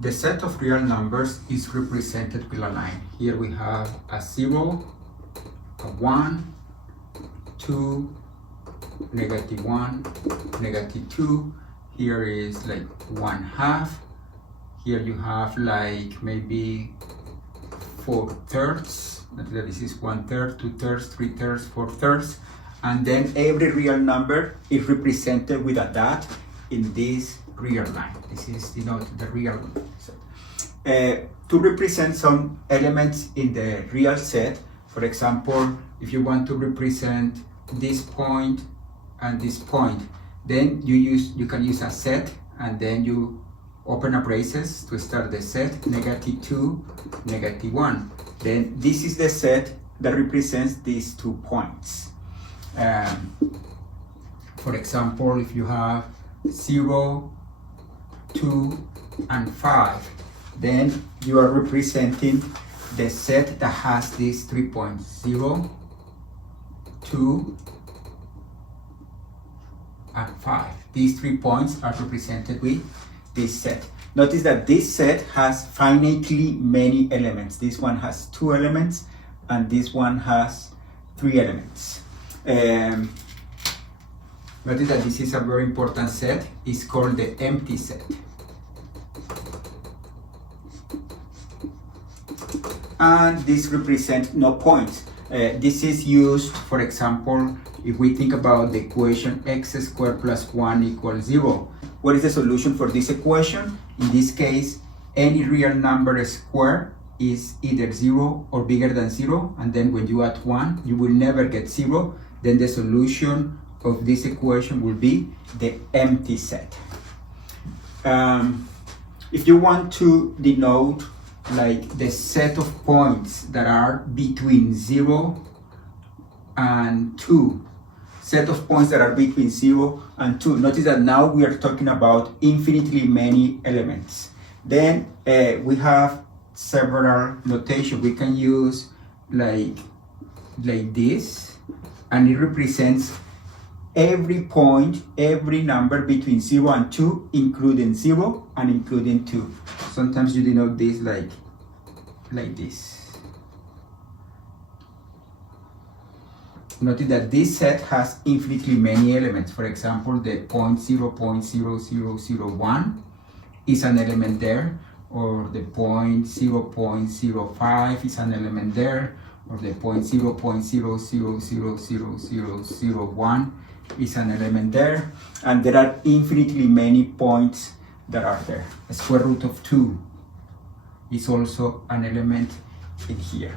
The set of real numbers is represented with a line. Here we have a 0, a 1, 2, -1, -2. Here is like 1/2. Here you have like maybe 4/3. This is 1/3, 2/3, 3/3, 4/3. And then every real number is represented with a dot in this real line. This is the real set. To represent some elements in the real set, for example, if you want to represent this point and this point, then you can use a set, and then you open a braces to start the set, -2, -1. Then this is the set that represents these 2 points. For example, if you have 0, 2, and 5, then you are representing the set that has these 3 points, 0, 2, and 5. These 3 points are represented with this set. Notice that this set has finitely many elements. This one has 2 elements, and this one has 3 elements. Notice that this is a very important set. It's called the empty set. And this represents no points. This is used, for example, if we think about the equation x squared plus 1 equals 0. What is the solution for this equation? In this case, any real number squared is either 0 or bigger than 0, and then when you add 1, you will never get 0. Then the solution of this equation will be the empty set. If you want to denote like the set of points that are between 0 and 2, set of points that are between 0 and 2, notice that now we are talking about infinitely many elements. Then we have several notation. We can use like this, and it represents every point, every number between 0 and 2, including 0 and including 2. Sometimes you denote this like this. Notice that this set has infinitely many elements. For example, the point 0.0001 is an element there, or the point 0.05 is an element there, or the point 0.000001 is an element there, and there are infinitely many points that are there. The square root of 2 is also an element in here.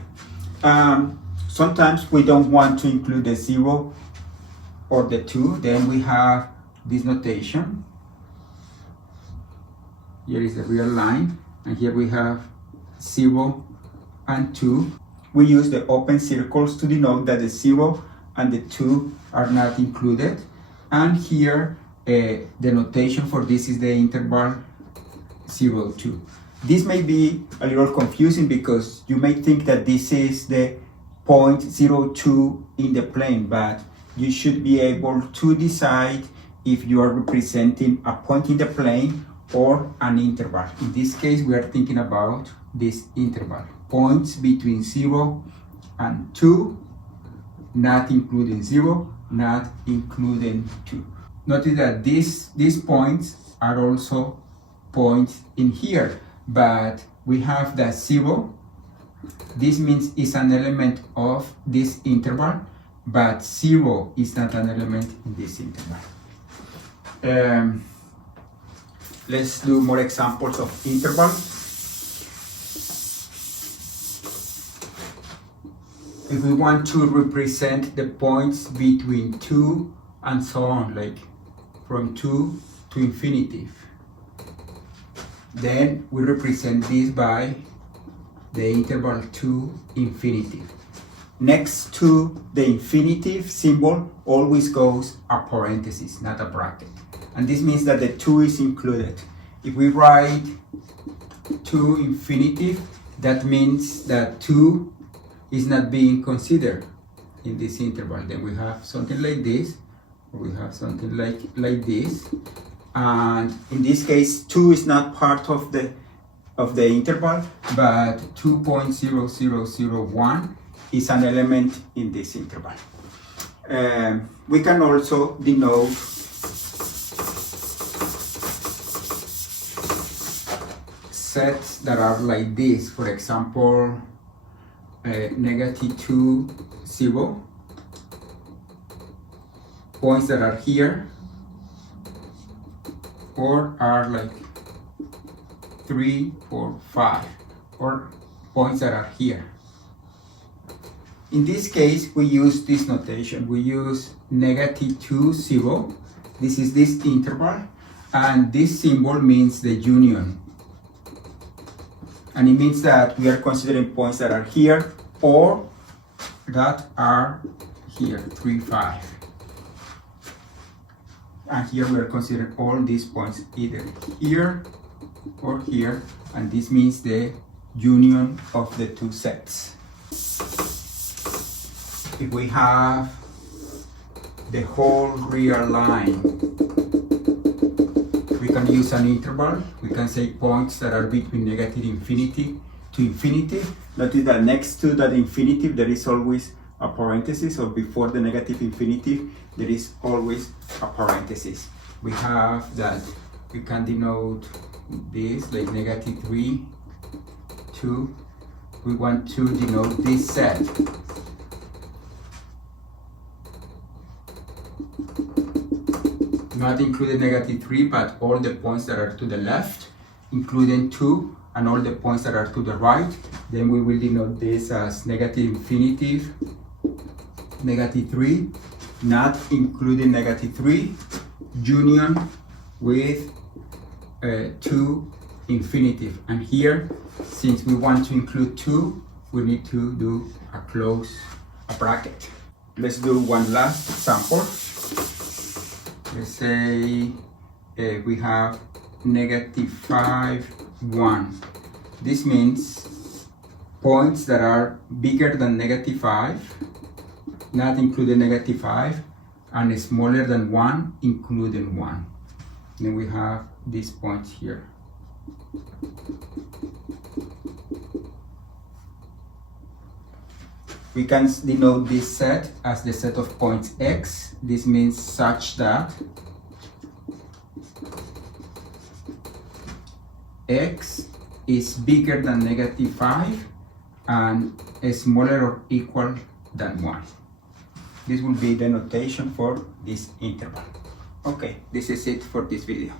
Sometimes we don't want to include the 0 or the 2, then we have this notation. Here is the real line, and here we have 0 and 2. We use the open circles to denote that the 0 and the 2 are not included. And here the notation for this is the interval 0, 2. This may be a little confusing because you may think that this is the point 0, 2 in the plane, but you should be able to decide if you are representing a point in the plane or an interval. In this case, we are thinking about this interval. Points between 0 and 2, not including 0, not including 2. Notice that these points are also points in here, but we have the 0. This means it's an element of this interval, but 0 is not an element in this interval. Let's do more examples of intervals. If we want to represent the points between 2 and so on, like from 2 to infinitive, then we represent this by the interval to infinitive. Next to the infinitive symbol always goes a parenthesis, not a bracket. And this means that the 2 is included. If we write to infinitive, that means that 2 is not being considered in this interval. Then we have something like this, or we have something like this. And in this case, 2 is not part of the of the interval, but 2.0001 is an element in this interval. We can also denote sets that are like this. For example, -2, 0, points that are here, or are like 3, 4, 5, or points that are here. In this case, we use this notation. We use -2, 0. This is this interval, and this symbol means the union. And it means that we are considering points that are here or that are here, 3, 5. And here we are considering all these points either here or here, and this means the union of the two sets. If we have the whole real line, we can use an interval. We can say points that are between -infinity to infinity. Notice that next to that infinitive there is always a parenthesis, or before the negative infinitive there is always a parenthesis. We have that we can denote this like -3, 2. We want to denote this set. Not including -3, but all the points that are to the left, including 2, and all the points that are to the right. Then we will denote this as -infinitive, -3, not including -3, union with 2 infinitive. And here, since we want to include 2, we need to do a bracket. Let's do one last example. Let's say we have -5, 1. This means points that are bigger than -5, not including -5, and smaller than 1, including 1. Then we have these points here. We can denote this set as the set of points x. This means such that x is bigger than -5 and smaller or equal than 1. This will be the notation for this interval. Okay, this is it for this video.